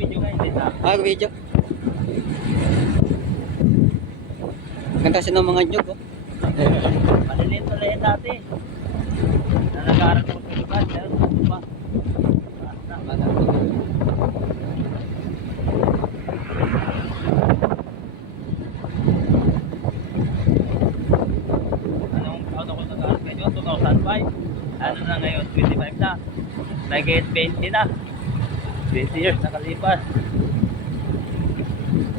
Nag-video nga, hindi na. Video. Ganda kasi ng mga nyug, oh. Maliliit pala yan dati. Na nag-aaral ko sa lugar, meron pa. Anong taon ako nag-aaral kayo? 2005. Ano na ngayon? 25 na. Nag-get 20 na. 20 years nakalipas.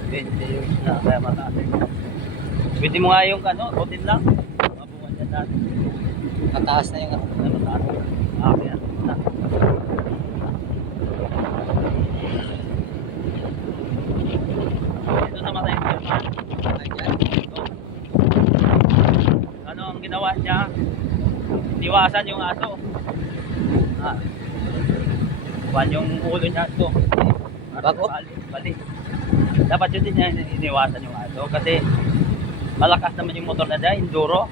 20 years na. Kaya mataas. Pwede mo nga yung ano, hotel lang. Mabungan dyan dati. Mataas na yung Ano mataas? Ah, kaya. Ito sa mata yung German. Ito. Ano ang ginawa niya? Iwasan yung aso. Ah. Buwan yung ulo niya ito. Bago? Bali. Dapat yun din niya iniwasan yung aso kasi malakas naman yung motor na dyan, enduro.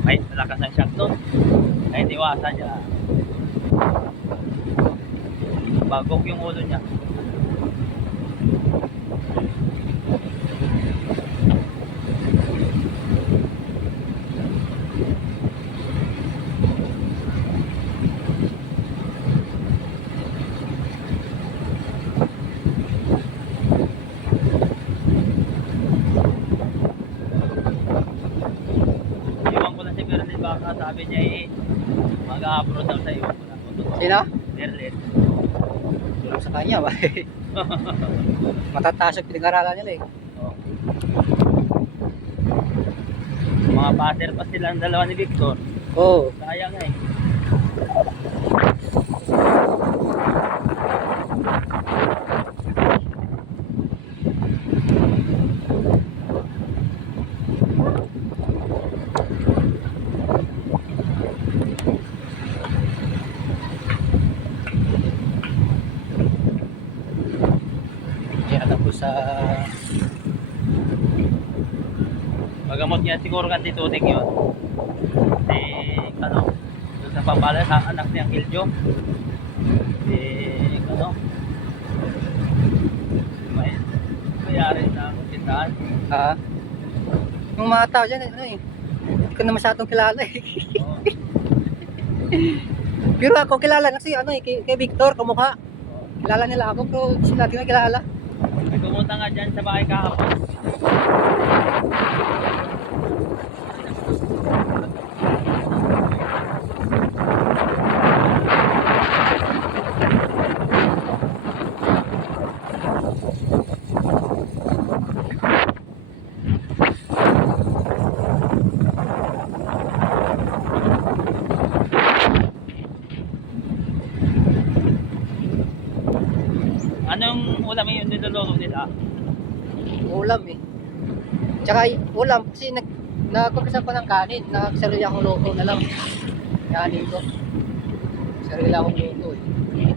May malakas ang shock doon. Kaya iniwasan niya. Bagok yung ulo niya. Iwan ko lang si Berlin baka sabi niya mag-a-abroad daw sa iwan ko lang. Sino? Berlin. Tulong sa kanya ba? Matataas yung pinag-aralan nila eh. Oh. Mga pater pa sila ang dalawa ni Victor. Oo. Sayang eh. Kaya alam ko sa... Magamot niya siguro kan titutik yun. Si, ano, doon sa pambala sa anak niya, Kiljo. Si, ano, mayari na tindahan. Yung mga tao dyan, ano eh. Hindi ko na masyadong kilala eh. Oo. Pero ako kilala na kasi ano eh, kay Victor, kamukha. Oo. Kilala nila ako pero sila di na kilala. May pumunta nga dyan sa bahay kahapon. Anong ulam yung niluluto nila? Ulam eh. Tsaka ulam kasi nagpagkasap pa ng kanin. Nagsarili akong luto na lang. Kanin ko. Sarili akong luto eh.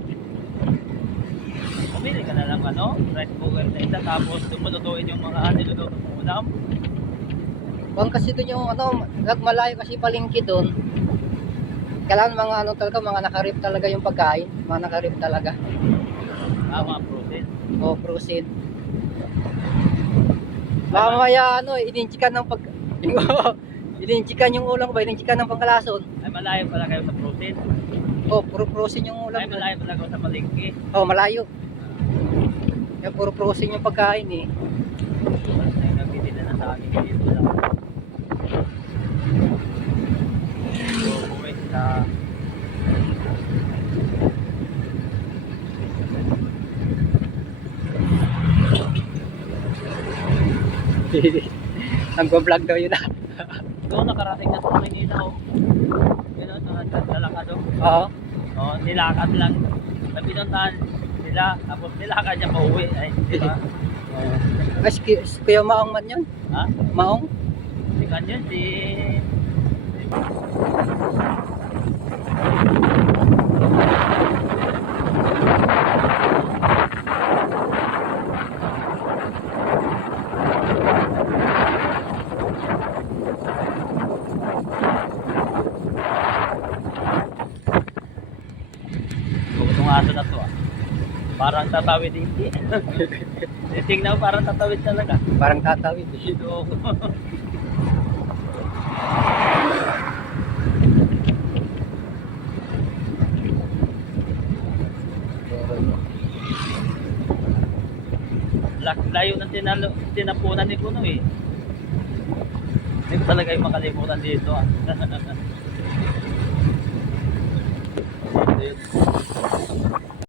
Pumili ka na lang ano, rice cooker na isa tapos lumulutuin yung mga niluluto mong ulam. Bang kasi doon yung ano, nagmalayo kasi palengke doon. Kailangan mga ano talaga, mga nakarip talaga yung pagkain. Mga nakarip talaga. Mga protein. O protein. Mamaya ano, ininchikan ng pag... ininchikan yung ulam ko ba? Ininchikan ng pangkalason. Ay malayo pala kayo sa protein. O, puro protein yung ulam. Ay malayo pala kayo sa palengke. O, malayo. Kaya puro protein yung pagkain eh. Tapos na yung nabili na sa amin dito lang. So, wait na. Nag-vlog daw yun ah. Doon nakarating na sa Manila oh. Yun oh, naglalakad oh. Oo. Oh, nilakad lang. Napinuntahan sila, tapos nilakad niya pa uwi. Ay, di ba? Ay, si Kuya Maong man yun. Ha? Maong? Si Kanyon, si... Itong aso na to ah. Parang tatawid hindi. Tingnan mo parang tatawid talaga. Parang tatawid. Dito ako. Layo ng tinapunan ni Kuno eh. Hindi ko talaga yung makalimutan dito ah. Dito.